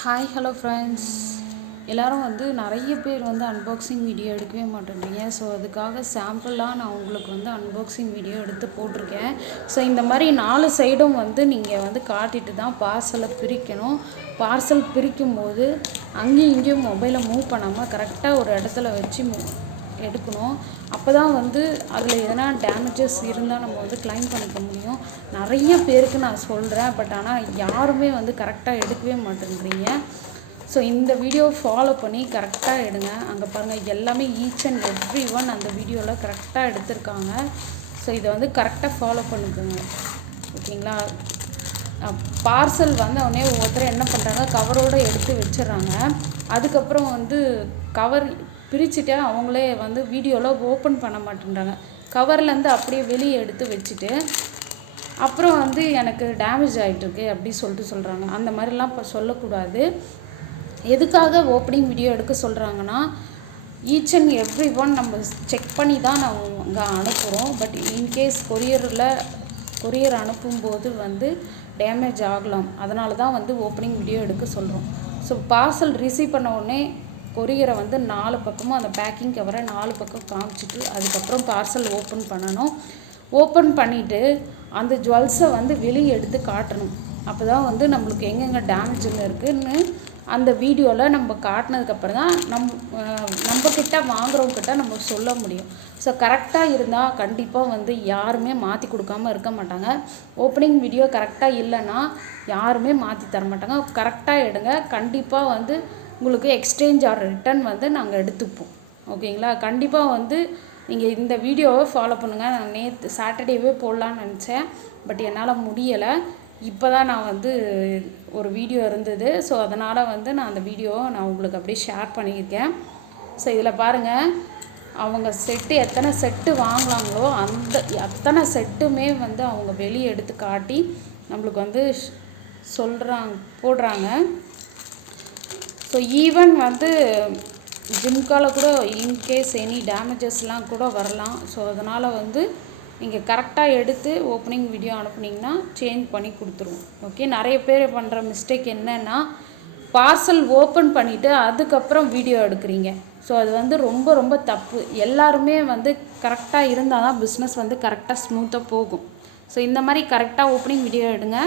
Hi hello friends, எல்லோரும் நிறைய பேர் அன்பாக்சிங் வீடியோ எடுக்கவே மாட்டேன்றீங்க. ஸோ அதுக்காக சாம்பிளாக நான் உங்களுக்கு அன்பாக்சிங் வீடியோ எடுத்து போட்டிருக்கேன். ஸோ இந்த மாதிரி 4 சைடும் நீங்கள் காட்டிட்டு தான் பார்சலை பிரிக்கணும். பார்சல் பிரிக்கும்போது அங்கேயும் இங்கேயும் மொபைலை மூவ் பண்ணாமல் கரெக்டாக ஒரு இடத்துல வச்சு எடுக்கணும். அப்போ தான் அதில் எதனா டேமேஜஸ் இருந்தால் நம்ம க்ளைம் பண்ணிக்க முடியும். நிறைய பேருக்கு நான் சொல்கிறேன், பட் ஆனால் யாருமே கரெக்டாக எடுக்கவே மாட்டேன்றீங்க. ஸோ இந்த வீடியோ ஃபாலோ பண்ணி கரெக்டாக எடுங்க. அங்கே பாருங்கள், எல்லாமே ஈச் அண்ட் எவ்ரி ஒன் அந்த வீடியோவில் கரெக்டாக எடுத்திருக்காங்க. ஸோ இதை கரெக்டாக ஃபாலோ பண்ணிக்கோங்க, ஓகேங்களா? பார்சல் உடனே ஒவ்வொருத்தரும் என்ன பண்ணுறாங்க, கவரோடு எடுத்து வச்சிடுறாங்க. அதுக்கப்புறம் கவர் பிரிச்சுட்டு அவங்களே வீடியோவில் ஓப்பன் பண்ண மாட்டேன்றாங்க. கவர்லேருந்து அப்படியே வெளியே எடுத்து வச்சுட்டு அப்புறம் எனக்கு டேமேஜ் ஆகிட்டுருக்கு அப்படி சொல்கிறாங்க. அந்த மாதிரிலாம் இப்போ சொல்லக்கூடாது. எதுக்காக ஓப்பனிங் வீடியோ எடுக்க சொல்கிறாங்கன்னா, ஈச் அண்ட் எவ்ரி ஒன் நம்ம செக் பண்ணி தான் நம்ம அங்கே அனுப்புகிறோம். பட் இன்கேஸ் கொரியர் அனுப்பும்போது டேமேஜ் ஆகலாம். அதனால தான் ஓப்பனிங் வீடியோ எடுக்க சொல்கிறோம். ஸோ பார்சல் ரிசீவ் பண்ண உடனே கொரியரை 4 பக்கமும் அந்த பேக்கிங் கவரை 4 பக்கம் காமிச்சிட்டு அதுக்கப்புறம் பார்சல் ஓப்பன் பண்ணணும். ஓப்பன் பண்ணிவிட்டு அந்த ஜுவல்ஸை வெளியே எடுத்து காட்டணும். அப்போ தான் நம்மளுக்கு எங்கெங்கே டேமேஜில் இருக்குதுன்னு அந்த வீடியோவில் நம்ம காட்டினதுக்கப்புறம் தான் நம்மக்கிட்ட வாங்குறவங்கக்கிட்ட நம்ம சொல்ல முடியும். ஸோ கரெக்டாக இருந்தால் கண்டிப்பாக யாருமே மாற்றி கொடுக்காமல் இருக்க மாட்டாங்க. ஓப்பனிங் வீடியோ கரெக்டாக இல்லைன்னா யாருமே மாற்றி தர மாட்டாங்க. கரெக்டாக எடுங்க. கண்டிப்பாக உங்களுக்கு எக்ஸ்சேஞ்ச் ஆர் ரிட்டன் நாங்கள் எடுத்துப்போம், ஓகேங்களா? கண்டிப்பாக நீங்கள் இந்த வீடியோவை ஃபாலோ பண்ணுங்கள். நான் நேற்று சாட்டர்டேவே போடலான்னு நினச்சேன், பட் என்னால் முடியலை. இப்போ தான் நான் ஒரு வீடியோ இருந்தது. ஸோ அதனால் நான் அந்த வீடியோவை நான் உங்களுக்கு அப்படியே ஷேர் பண்ணியிருக்கேன். ஸோ இதில் பாருங்கள், அவங்க எத்தனை செட்டு வாங்கலாங்களோ அந்த அத்தனை செட்டுமே அவங்க வெளியே எடுத்து காட்டி நம்மளுக்கு போடுறாங்க. ஸோ ஈவன் ஜிம்காவில் கூட இன்கேஸ் எனி டேமேஜஸ்லாம் கூட வரலாம். ஸோ அதனால் நீங்கள் கரெக்டாக எடுத்து ஓப்பனிங் வீடியோ அனுப்புனீங்கன்னா சேஞ்ச் பண்ணி கொடுத்துருவோம், ஓகே? நிறைய பேர் பண்ணுற மிஸ்டேக் என்னென்னா, பார்சல் ஓப்பன் பண்ணிவிட்டு அதுக்கப்புறம் வீடியோ எடுக்கிறீங்க. ஸோ அது ரொம்ப ரொம்ப தப்பு. எல்லாருமே கரெக்டாக இருந்தால் தான் பிஸ்னஸ் கரெக்டாக ஸ்மூத்தாக போகும். ஸோ இந்த மாதிரி கரெக்டாக ஓப்பனிங் வீடியோ எடுங்க.